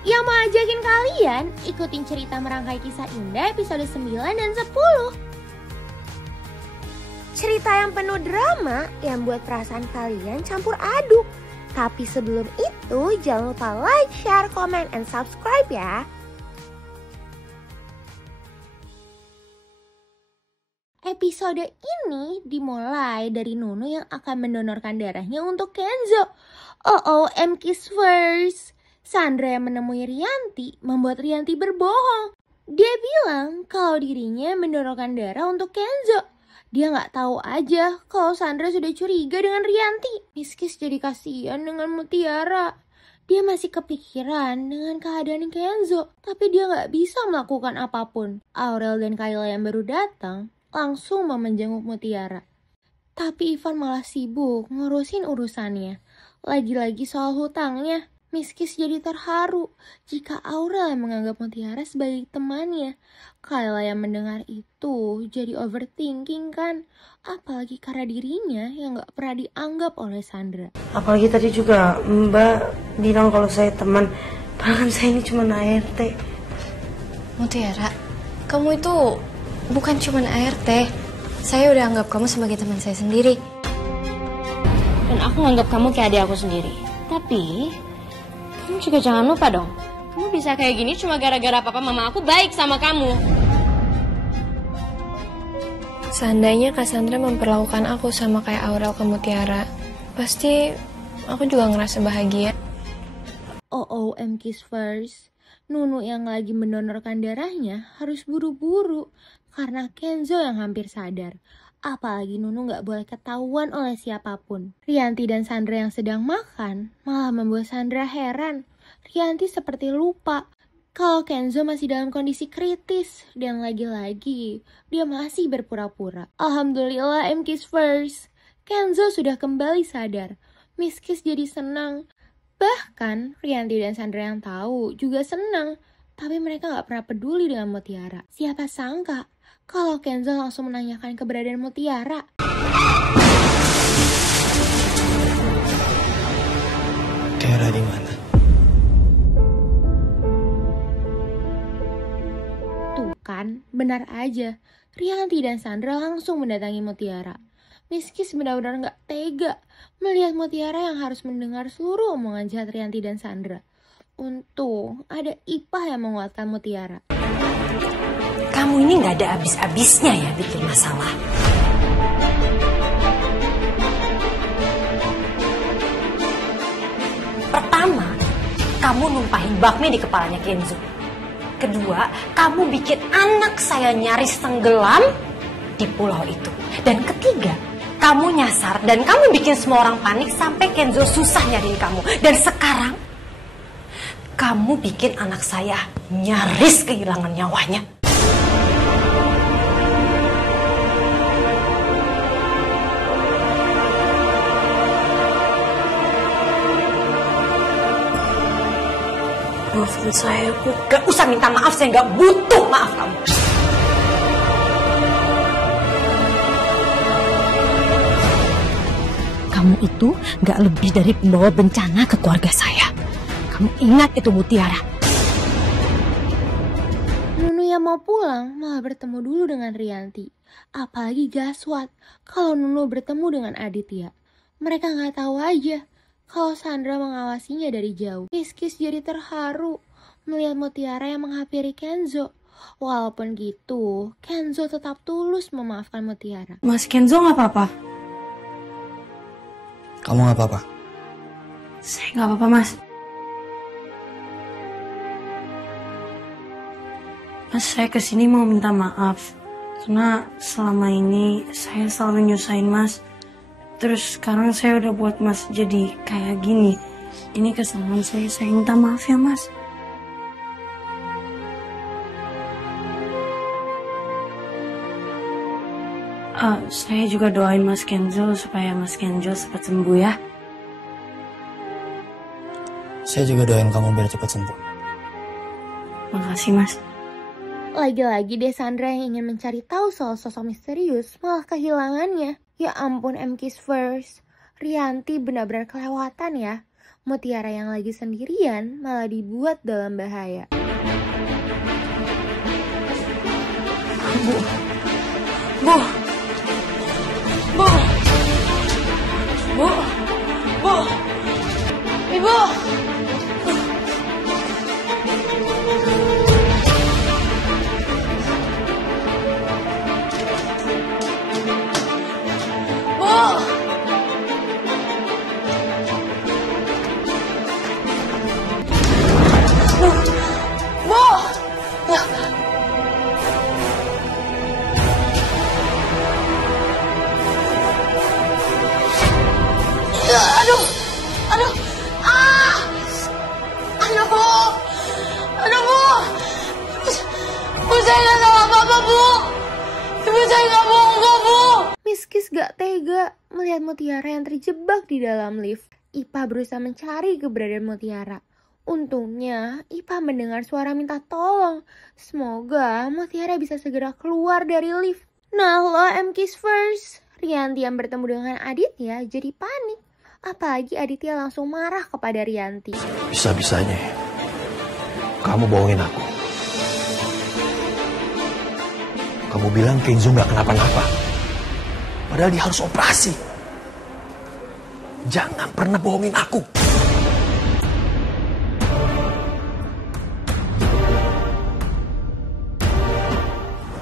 yang mau ajakin kalian ikutin cerita merangkai kisah indah episode 9 dan 10. Cerita yang penuh drama yang buat perasaan kalian campur aduk. Tapi sebelum itu jangan lupa like, share, comment, and subscribe ya. Episode ini dimulai dari Nunu yang akan mendonorkan darahnya untuk Kenzo. Kiss first. Sandra yang menemui Rianti membuat Rianti berbohong. Dia bilang kalau dirinya mendonorkan darah untuk Kenzo. Dia gak tahu aja kalau Sandra sudah curiga dengan Rianti. Miss Kiss jadi kasihan dengan Mutiara. Dia masih kepikiran dengan keadaan Kenzo, tapi dia gak bisa melakukan apapun. Aurel dan Kayla yang baru datang langsung mau menjenguk Mutiara. Tapi Ivan malah sibuk ngurusin urusannya. Lagi-lagi soal hutangnya. Miss Kiss jadi terharu jika Aurel yang menganggap Mutiara sebagai temannya. Kayla yang mendengar itu jadi overthinking kan. Apalagi karena dirinya yang gak pernah dianggap oleh Sandra. Apalagi tadi juga Mbak bilang kalau saya teman. Padahal saya ini cuma ART. Mutiara, kamu itu bukan cuma ART. Saya udah anggap kamu sebagai teman saya sendiri. Dan aku nganggap kamu kayak adik aku sendiri. Tapi kamu juga jangan lupa dong, kamu bisa kayak gini cuma gara-gara papa mama aku baik sama kamu. Seandainya Kak Sandra memperlakukan aku sama kayak Aurel ke Mutiara, pasti aku juga ngerasa bahagia. Kiss first. Nunu yang lagi mendonorkan darahnya harus buru-buru karena Kenzo yang hampir sadar. Apalagi Nunu gak boleh ketahuan oleh siapapun. Rianti dan Sandra yang sedang makan malah membuat Sandra heran. Rianti seperti lupa kalau Kenzo masih dalam kondisi kritis. Dan lagi-lagi dia masih berpura-pura. Alhamdulillah Kiss first. Kenzo sudah kembali sadar. Miss Kiss jadi senang. Bahkan Rianti dan Sandra yang tahu juga senang. Tapi mereka gak pernah peduli dengan Mutiara. Siapa sangka kalau Kenzo langsung menanyakan keberadaan Mutiara. Tiara di mana? Tuh kan, benar aja. Rianti dan Sandra langsung mendatangi Mutiara. Miss Kiss benar-benar gak tega melihat Mutiara yang harus mendengar seluruh omongan jahat Rianti dan Sandra. Untung ada Ipah yang menguatkan Mutiara. Kamu ini gak ada habis-habisnya ya bikin masalah. Pertama, kamu numpahin bakmi di kepalanya Kenzo. Kedua, kamu bikin anak saya nyaris tenggelam di pulau itu. Dan ketiga, kamu nyasar dan kamu bikin semua orang panik sampai Kenzo susah nyariin kamu. Dan sekarang, kamu bikin anak saya nyaris kehilangan nyawanya. Maafin saya, Bu. Gak usah minta maaf, saya gak butuh maaf kamu. Kamu itu gak lebih dari pembawa bencana ke keluarga saya. Kamu ingat itu Mutiara. Nunu yang mau pulang malah bertemu dulu dengan Rianti. Apalagi gaswat kalau Nunu bertemu dengan Aditya. Mereka gak tahu aja kalau Sandra mengawasinya dari jauh. Miss Kiss jadi terharu melihat Mutiara yang menghampiri Kenzo. Walaupun gitu, Kenzo tetap tulus memaafkan Mutiara. Mas Kenzo gak apa-apa? Kamu gak apa-apa? Saya gak apa-apa, Mas. Mas, saya kesini mau minta maaf. Karena selama ini saya selalu nyusahin Mas. Terus sekarang saya udah buat Mas jadi kayak gini. Ini kesalahan saya minta maaf ya Mas. Saya juga doain Mas Kenzo supaya Mas Kenzo cepat sembuh ya. Saya juga doain kamu biar cepat sembuh. Makasih Mas. Lagi-lagi deh Sandra yang ingin mencari tahu soal sosok misterius malah kehilangannya. Ya ampun Kiss first. Rianti benar-benar kelewatan ya. Mutiara yang lagi sendirian malah dibuat dalam bahaya. Bu. Ibu. Miss Kiss gak tega melihat Mutiara yang terjebak di dalam lift. Ipa berusaha mencari keberadaan Mutiara. Untungnya Ipa mendengar suara minta tolong. Semoga Mutiara bisa segera keluar dari lift. Nah lo M-Kiss first. Rianti yang bertemu dengan Aditya jadi panik. Apalagi Aditya langsung marah kepada Rianti. Bisa-bisanya kamu bohongin aku. Kamu bilang Kenzo gak kenapa-napa. Padahal dia harus operasi. Jangan pernah bohongin aku.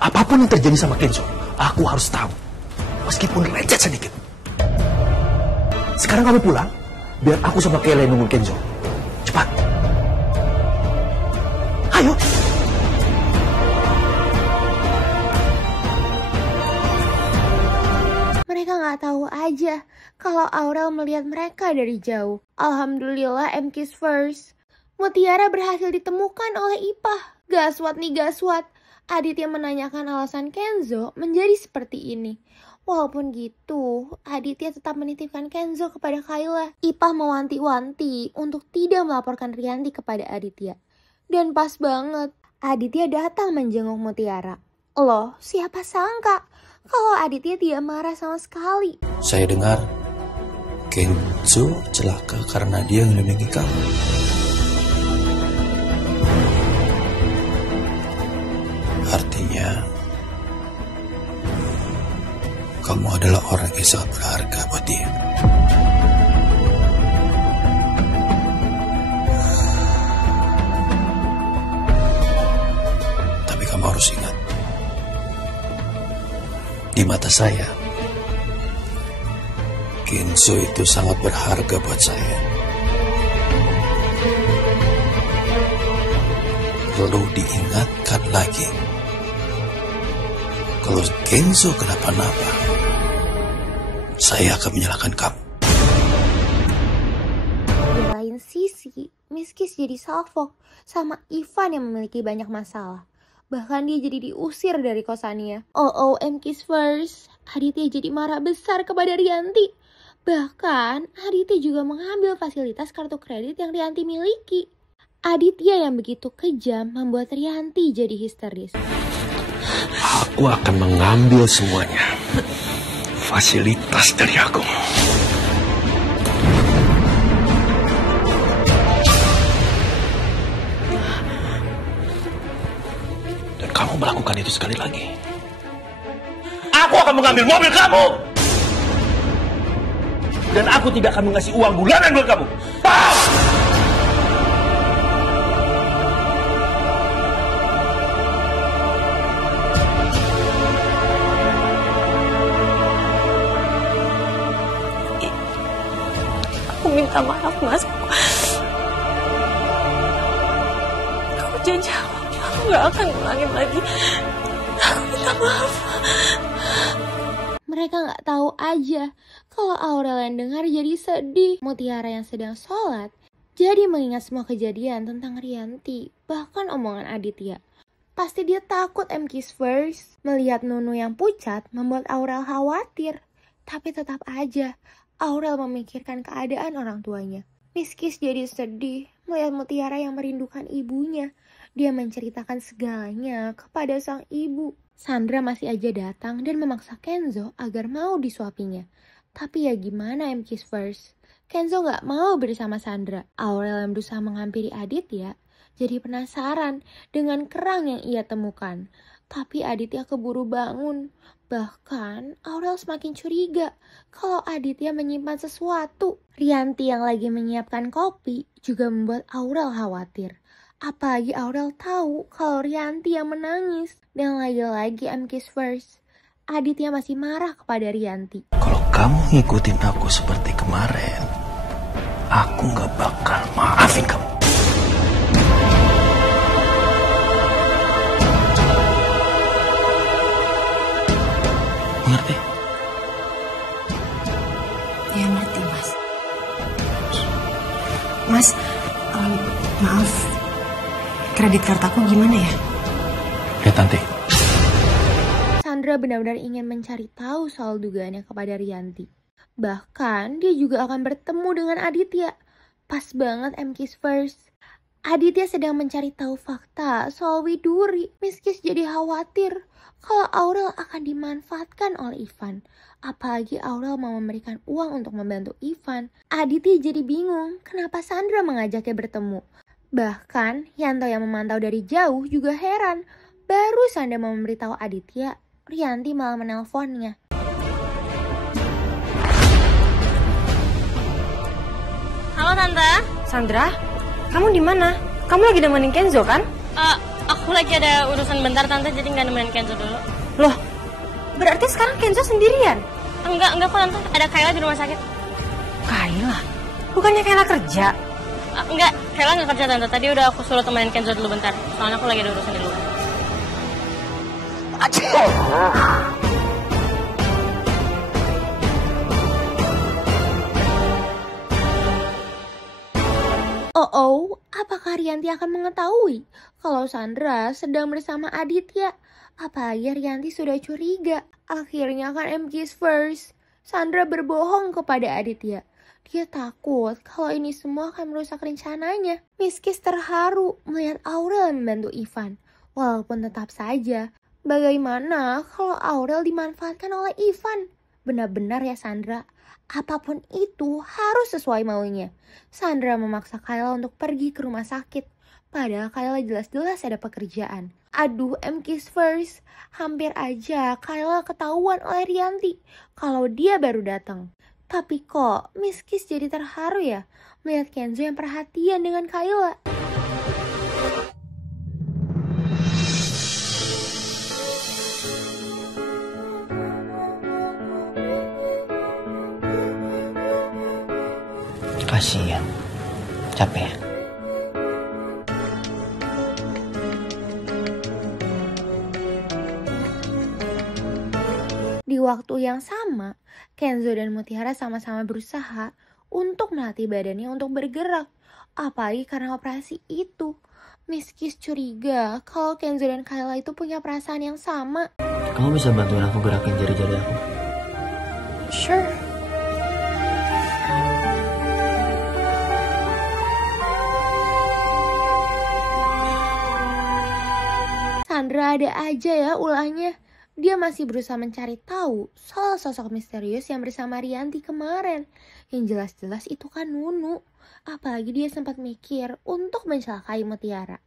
Apapun yang terjadi sama Kenzo, aku harus tahu. Meskipun lecet sedikit. Sekarang kamu pulang, biar aku sama Kayla yang nungguin Kenzo. Cepat. Ayo. Mereka gak tahu aja kalau Aurel melihat mereka dari jauh. Alhamdulillah M-Kiss first. Mutiara berhasil ditemukan oleh Ipa. Gaswat nih gaswat. Aditya menanyakan alasan Kenzo menjadi seperti ini. Walaupun gitu, Aditya tetap menitipkan Kenzo kepada Kayla. Ipa mewanti-wanti untuk tidak melaporkan Rianti kepada Aditya. Dan pas banget, Aditya datang menjenguk Mutiara. Loh, siapa sangka kalau Aditya tidak marah sama sekali. Saya dengar Kenzo celaka karena dia melindungi kamu. Artinya kamu adalah orang yang sangat berharga buat dia. Tapi kamu harus ingat, di mata saya, Kenzo itu sangat berharga buat saya. Perlu diingatkan lagi, kalau Kenzo kenapa-napa, saya akan menyalahkan kamu. Di lain sisi, Miss Kiss jadi salfok sama Ivan yang memiliki banyak masalah. Bahkan dia jadi diusir dari kosannya. Oh, M-Kiss first. Aditya jadi marah besar kepada Rianti. Bahkan Aditya juga mengambil fasilitas kartu kredit yang Rianti miliki. Aditya yang begitu kejam membuat Rianti jadi histeris. Aku akan mengambil semuanya. Fasilitas dari aku. Dan kamu melakukan itu sekali lagi, aku akan mengambil mobil kamu. Dan aku tidak akan mengasih uang bulanan buat kamu. Paham? Aku minta maaf, Mas. Aku janji aku gak akan ngulangin lagi. Aku minta maaf. Mereka gak tahu aja kalau Aurel yang dengar jadi sedih. Mutiara yang sedang sholat jadi mengingat semua kejadian tentang Rianti, bahkan omongan Aditya. Pasti dia takut M-Kiss first. Melihat Nunu yang pucat membuat Aurel khawatir. Tapi tetap aja Aurel memikirkan keadaan orang tuanya. Miss Kiss jadi sedih melihat Mutiara yang merindukan ibunya. Dia menceritakan segalanya kepada sang ibu. Sandra masih aja datang dan memaksa Kenzo agar mau disuapinya. Tapi ya gimana M-Kiss first? Kenzo gak mau bersama Sandra. Aurel yang berusaha menghampiri Aditya jadi penasaran dengan kerang yang ia temukan. Tapi Aditya keburu bangun. Bahkan Aurel semakin curiga kalau Aditya menyimpan sesuatu. Rianti yang lagi menyiapkan kopi juga membuat Aurel khawatir. Apalagi Aurel tahu kalau Rianti yang menangis. Dan lagi-lagi I'm kiss first. Aditya masih marah kepada Rianti. Kalau kamu ngikutin aku seperti kemarin, aku gak bakal maafin kamu. Ngerti? Ya ngerti, Mas. Mas, maaf. Kredit kartu aku gimana ya? Ya Tante. Sandra benar-benar ingin mencari tahu soal dugaannya kepada Rianti. Bahkan dia juga akan bertemu dengan Aditya. Pas banget kiss first. Aditya sedang mencari tahu fakta soal Widuri. Miskis jadi khawatir kalau Aurel akan dimanfaatkan oleh Ivan. Apalagi Aurel mau memberikan uang untuk membantu Ivan. Aditya jadi bingung kenapa Sandra mengajaknya bertemu. Bahkan Yanto yang memantau dari jauh juga heran. Baru Sandra mau memberitahu Aditya, Rianti malah menelponnya. Halo Tante. Sandra, kamu di mana? Kamu lagi nemenin Kenzo kan? Aku lagi ada urusan bentar Tante, jadi nggak nemenin Kenzo dulu. Loh, berarti sekarang Kenzo sendirian? Enggak kok Tante, ada Kayla di rumah sakit. Kayla? Bukannya Kayla kerja? Enggak, Kayla nggak kerja Tante. Tadi udah aku suruh temenin Kenzo dulu bentar. Soalnya aku lagi ada urusan di luar. Apakah Rianti akan mengetahui kalau Sandra sedang bersama Aditya? Apalagi Rianti sudah curiga. Akhirnya kan kiss first. Sandra berbohong kepada Aditya. Dia takut kalau ini semua akan merusak rencananya. Miskis terharu melihat Aurel membantu Ivan. Walaupun tetap saja, bagaimana kalau Aurel dimanfaatkan oleh Ivan? Benar-benar ya Sandra, apapun itu harus sesuai maunya. Sandra memaksa Kayla untuk pergi ke rumah sakit. Padahal Kayla jelas-jelas ada pekerjaan. Aduh, kiss first. Hampir aja Kayla ketahuan oleh Rianti kalau dia baru datang. Tapi kok Miskis jadi terharu ya melihat Kenzo yang perhatian dengan Kayla. Kasihan, capek. Di waktu yang sama, Kenzo dan Mutiara sama-sama berusaha untuk melatih badannya untuk bergerak. Apalagi karena operasi itu. Miskis curiga kalau Kenzo dan Kayla itu punya perasaan yang sama. Kamu bisa bantuin aku gerakin jari-jari aku? Sure. Sandra ada aja ya ulahnya. Dia masih berusaha mencari tahu soal sosok misterius yang bersama Rianti kemarin. Yang jelas-jelas itu kan Nunu. Apalagi dia sempat mikir untuk mencelakai Mutiara.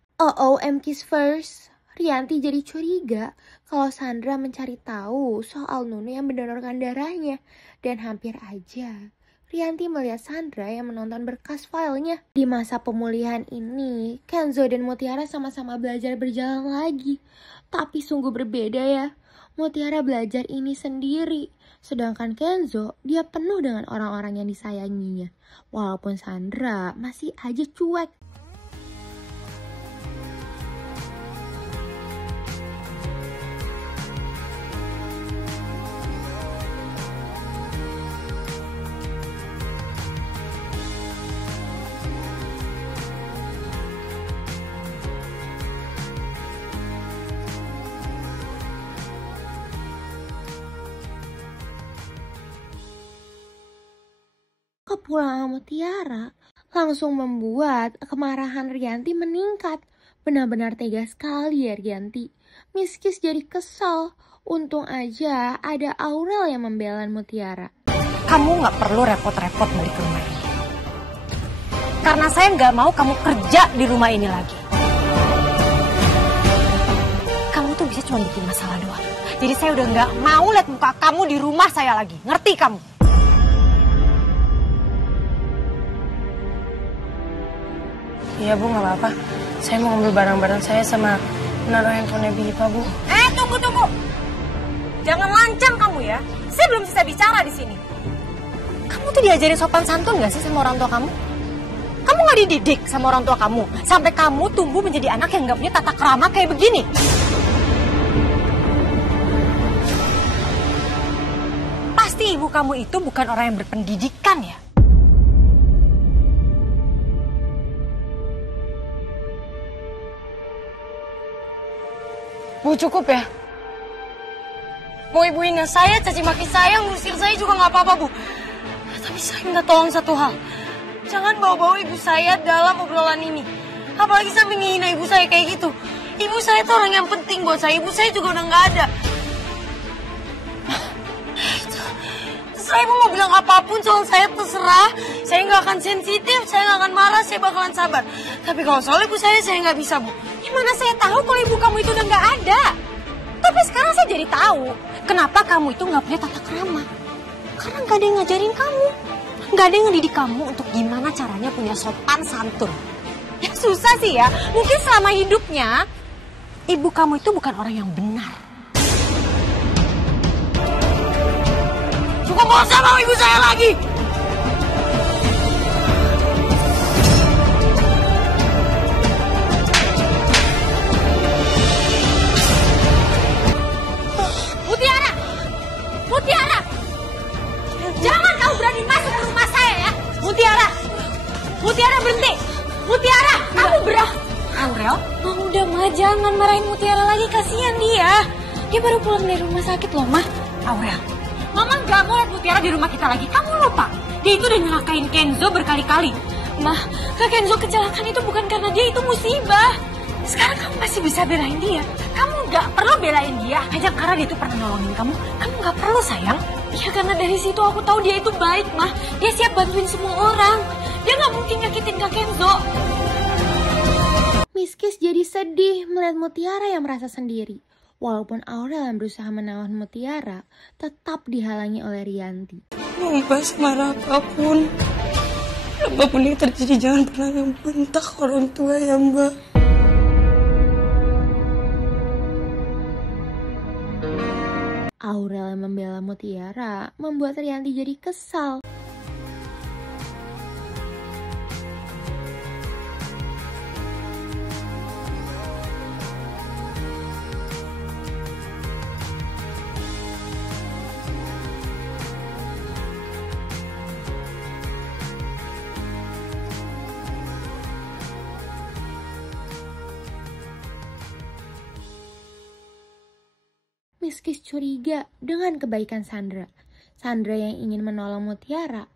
kiss first. Rianti jadi curiga kalau Sandra mencari tahu soal Nunu yang mendonorkan darahnya. Dan hampir aja Rianti melihat Sandra yang menonton berkas filenya. Di masa pemulihan ini, Kenzo dan Mutiara sama-sama belajar berjalan lagi. Tapi sungguh berbeda ya. Mutiara belajar ini sendiri. Sedangkan Kenzo, dia penuh dengan orang-orang yang disayanginya. Walaupun Sandra masih aja cuek. Kepulangan Mutiara langsung membuat kemarahan Rianti meningkat. Benar-benar tega sekali ya Rianti. Miskis jadi kesal. Untung aja ada Aurel yang membela Mutiara. Kamu gak perlu repot-repot balik ke rumah ini. Karena saya nggak mau kamu kerja di rumah ini lagi. Kamu tuh bisa cuma bikin masalah doang. Jadi saya udah nggak mau lihat muka kamu di rumah saya lagi. Ngerti kamu? Iya Bu, nggak apa-apa. Saya mau ambil barang-barang saya sama naruh handphonenya Bipa Bu. Tunggu. Jangan lancang kamu ya. Saya belum bisa bicara di sini. Kamu tuh diajarin sopan santun nggak sih sama orang tua kamu? Kamu nggak dididik sama orang tua kamu sampai kamu tumbuh menjadi anak yang nggak punya tata krama kayak begini. Pasti ibu kamu itu bukan orang yang berpendidikan ya. Bu, cukup ya? Mau ibu hina saya, caci maki saya, ngusir saya juga nggak apa-apa Bu. Tapi saya minta tolong satu hal. Jangan bawa-bawa ibu saya dalam obrolan ini. Apalagi sampai ngehina ibu saya kayak gitu. Ibu saya tuh orang yang penting buat saya. Ibu saya juga udah nggak ada. Terserah ibu mau bilang apapun soal saya, terserah. Saya nggak akan sensitif, saya nggak akan marah, saya bakalan sabar. Tapi kalau soal ibu saya nggak bisa Bu. Gimana saya tahu kalau ibu kamu itu udah nggak ada? Tapi sekarang saya jadi tahu kenapa kamu itu nggak punya tata krama. Karena nggak ada yang ngajarin kamu. Nggak ada yang ngedidik kamu untuk gimana caranya punya sopan santun. Ya susah sih ya. Mungkin selama hidupnya ibu kamu itu bukan orang yang benar. Cukup bosan sama ibu saya lagi. Mutiara! Jangan kau berani masuk ke rumah saya ya! Mutiara berhenti! Mutiara, kamu Aurel? Udah Ma, jangan marahin Mutiara lagi, kasihan dia. Dia baru pulang dari rumah sakit loh, Ma. Aurel, Mama nggak mau lihat Mutiara di rumah kita lagi. Kamu lupa, dia itu udah nyelakain Kenzo berkali-kali. Ma, Kak Kenzo kecelakaan itu bukan karena dia, itu musibah. Sekarang kamu masih bisa belain dia. Kamu nggak perlu belain dia hanya karena dia itu pernah nolongin kamu. Kamu nggak perlu sayang. Ya karena dari situ aku tahu dia itu baik, Ma. Dia siap bantuin semua orang. Dia nggak mungkin nyakitin Kak Kenzo. Miss Kiss jadi sedih melihat Mutiara yang merasa sendiri. Walaupun Aurel yang berusaha menawan Mutiara, tetap dihalangi oleh Rianti. Mbak semarah apapun yang terjadi, jangan pernah bentak orang tua ya Mbak. Aurel yang membela Mutiara membuat Rianti jadi kesal. Miss Kiss curiga dengan kebaikan Sandra. Sandra yang ingin menolong Mutiara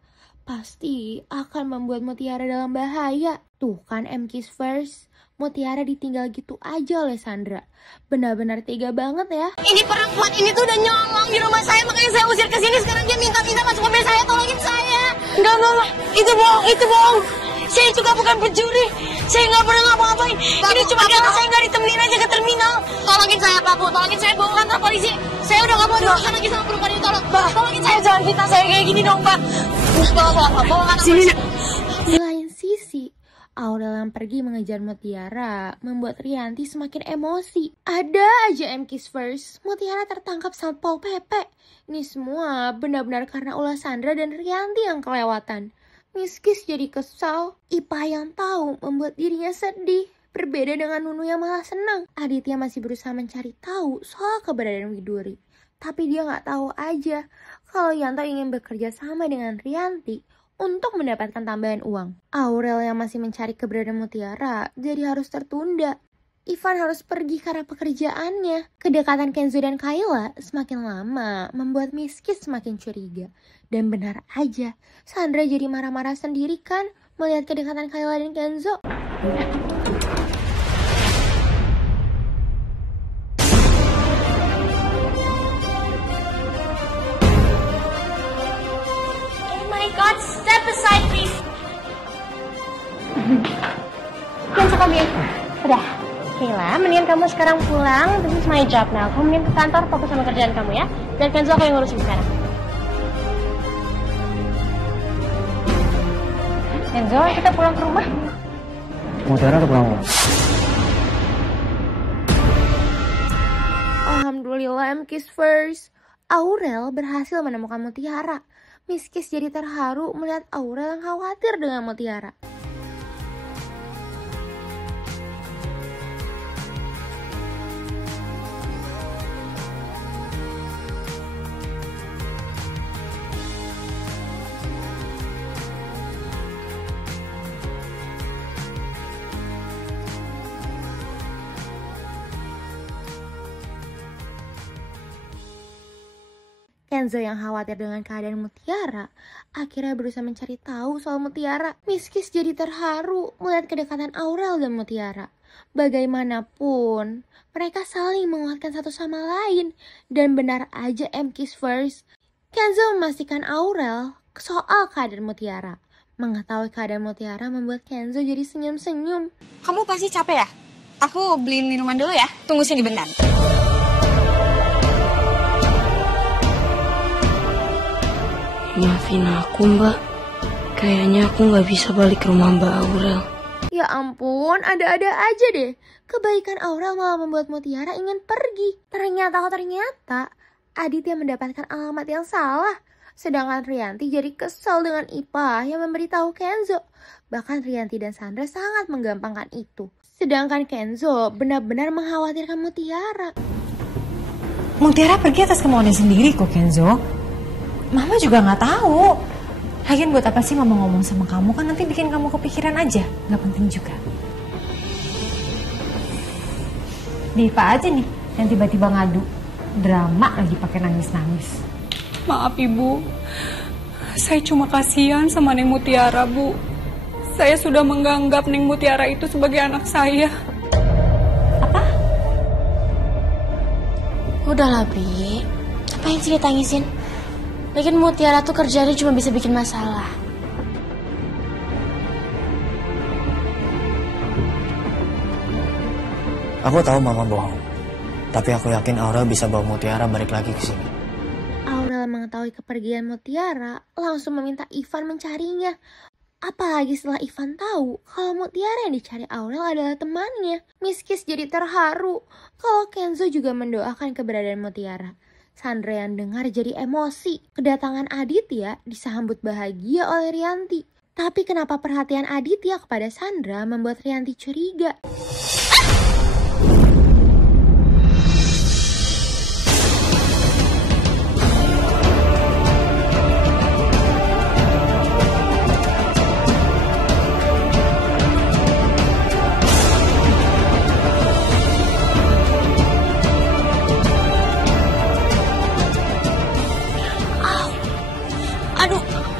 pasti akan membuat Mutiara dalam bahaya. Tuh kan M-Kiss first, Mutiara ditinggal gitu aja oleh Sandra. Benar-benar tega banget ya. Ini perempuan ini tuh udah nyolong di rumah saya, makanya saya usir ke sini. Sekarang dia minta-minta masuk mobil saya, tolongin saya. Enggak. Itu bohong. Saya juga bukan pencuri. Saya nggak pernah ngapa-ngapain. Ini cuma karena saya nggak ditemenin aja ke terminal. Tolongin saya, Pak Bu. Tolongin saya bawa kantor polisi. Saya udah nggak mau berurusan lagi sama perempuan ini. Tolongin saya. Jangan fitnah saya kayak gini dong, Pak. Bawa kantor polisi. Di lain sisi, Aurel yang pergi mengejar Mutiara membuat Rianti semakin emosi. Ada aja M-Kiss first, Mutiara tertangkap sama Pol Pepe. Ini semua benar-benar karena ulah Sandra dan Rianti yang kelewatan. Miss Kiss jadi kesal. Ipa yang tahu membuat dirinya sedih. Berbeda dengan Nunu yang malah senang. Aditya masih berusaha mencari tahu soal keberadaan Widuri. Tapi dia nggak tahu aja kalau Yanto ingin bekerja sama dengan Rianti untuk mendapatkan tambahan uang. Aurel yang masih mencari keberadaan Mutiara jadi harus tertunda. Ivan harus pergi karena pekerjaannya. Kedekatan Kenzo dan Kayla semakin lama membuat Miss Kiss semakin curiga. Dan benar aja, Sandra jadi marah-marah sendiri kan melihat kedekatan Kayla dan Kenzo. Oh my God, step aside please. Udah, Kayla, mendingan kamu sekarang pulang. This is my job now. Kamu mendingan ke kantor, fokus sama kerjaan kamu ya. Dan Kenzo aku yang ngurusin sekarang. Kenzo, kita pulang ke rumah. Mutiara udah pulang. Alhamdulillah, MKiss first. Aurel berhasil menemukan Mutiara. Miss Kiss jadi terharu melihat Aurel yang khawatir dengan Mutiara. Kenzo yang khawatir dengan keadaan Mutiara akhirnya berusaha mencari tahu soal Mutiara. Miss Kiss jadi terharu melihat kedekatan Aurel dan Mutiara. Bagaimanapun, mereka saling menguatkan satu sama lain. Dan benar aja MKiss first, Kenzo memastikan Aurel soal keadaan Mutiara. Mengetahui keadaan Mutiara membuat Kenzo jadi senyum-senyum. Kamu pasti capek ya? Aku beliin minuman dulu ya. Tunggu sini bentar. Maafin aku, Mbak. Kayaknya aku nggak bisa balik ke rumah Mbak Aurel. Ya ampun, ada-ada aja deh. Kebaikan Aurel malah membuat Mutiara ingin pergi. Ternyata Aditya mendapatkan alamat yang salah. Sedangkan Rianti jadi kesal dengan Ipa yang memberitahu Kenzo. Bahkan Rianti dan Sandra sangat menggampangkan itu. Sedangkan Kenzo benar-benar mengkhawatirkan Mutiara. Mutiara pergi atas kemauannya sendiri kok, Kenzo. Mama juga nggak tahu. Lagian buat apa sih Mama ngomong sama kamu? Kan nanti bikin kamu kepikiran aja. Nggak penting juga. Diva aja nih yang tiba-tiba ngadu. Drama lagi pakai nangis-nangis. Maaf Ibu, saya cuma kasihan sama Neng Mutiara, Bu. Saya sudah menganggap Neng Mutiara itu sebagai anak saya. Udahlah, Bi. Apa yang sih ditangisin? Lagian Mutiara tuh kerjanya cuma bisa bikin masalah. Aku tahu Mama bohong. Tapi aku yakin Aurel bisa bawa Mutiara balik lagi ke sini. Aurel mengetahui kepergian Mutiara, langsung meminta Ivan mencarinya. Apalagi setelah Ivan tahu kalau Mutiara yang dicari Aurel adalah temannya. Miss Kiss jadi terharu kalau Kenzo juga mendoakan keberadaan Mutiara. Sandra yang dengar jadi emosi. Kedatangan Aditya disambut bahagia oleh Rianti. Tapi kenapa perhatian Aditya kepada Sandra membuat Rianti curiga?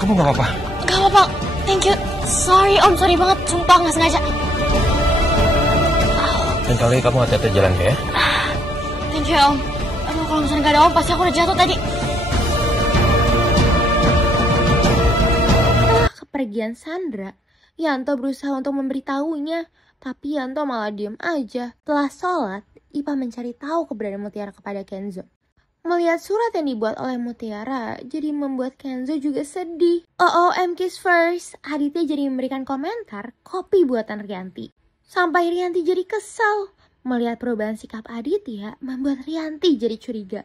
Kamu gak apa-apa? Gak apa-apa, thank you. Sorry Om, sorry banget, sumpah gak sengaja. Dan kali kamu hati-hati jalan ya. Thank you Om. Aduh, kalau misalnya gak ada Om pasti aku udah jatuh tadi. Setelah kepergian Sandra, Yanto berusaha untuk memberitahunya. Tapi Yanto malah diem aja. Setelah sholat, Ipa mencari tahu keberadaan Mutiara kepada Kenzo. Melihat surat yang dibuat oleh Mutiara, jadi membuat Kenzo juga sedih. MKiss first, Aditya jadi memberikan komentar kopi buatan Rianti. Sampai Rianti jadi kesal. Melihat perubahan sikap Aditya, membuat Rianti jadi curiga.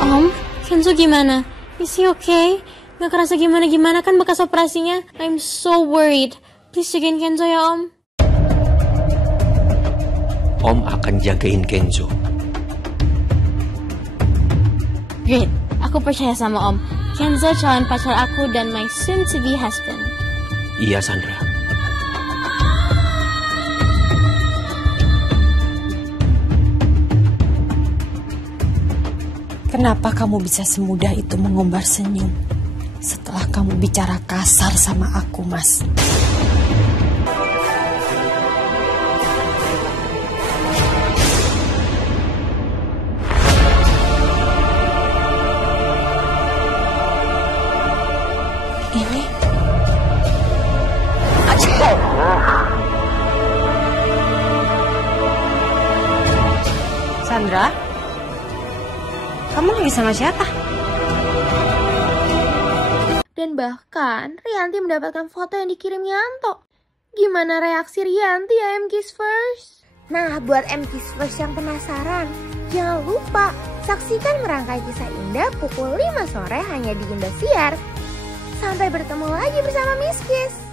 Om, Kenzo gimana? Is he okay? Gak kerasa gimana-gimana kan bekas operasinya? I'm so worried. Please jagain Kenzo ya Om. Om akan jagain Kenzo. Great, aku percaya sama Om. Kenzo calon pacar aku dan my soon-to-be husband. Iya, Sandra. Kenapa kamu bisa semudah itu mengumbar senyum setelah kamu bicara kasar sama aku, Mas? Mutiara? Kamu lagi sama siapa? Dan bahkan Rianti mendapatkan foto yang dikirim Yanto. Gimana reaksi Rianti ya M-Kiss First? Nah, buat M-Kiss First yang penasaran, jangan lupa saksikan Merangkai Kisah Indah pukul 5 sore hanya di Indosiar. Sampai bertemu lagi bersama Miss Kiss.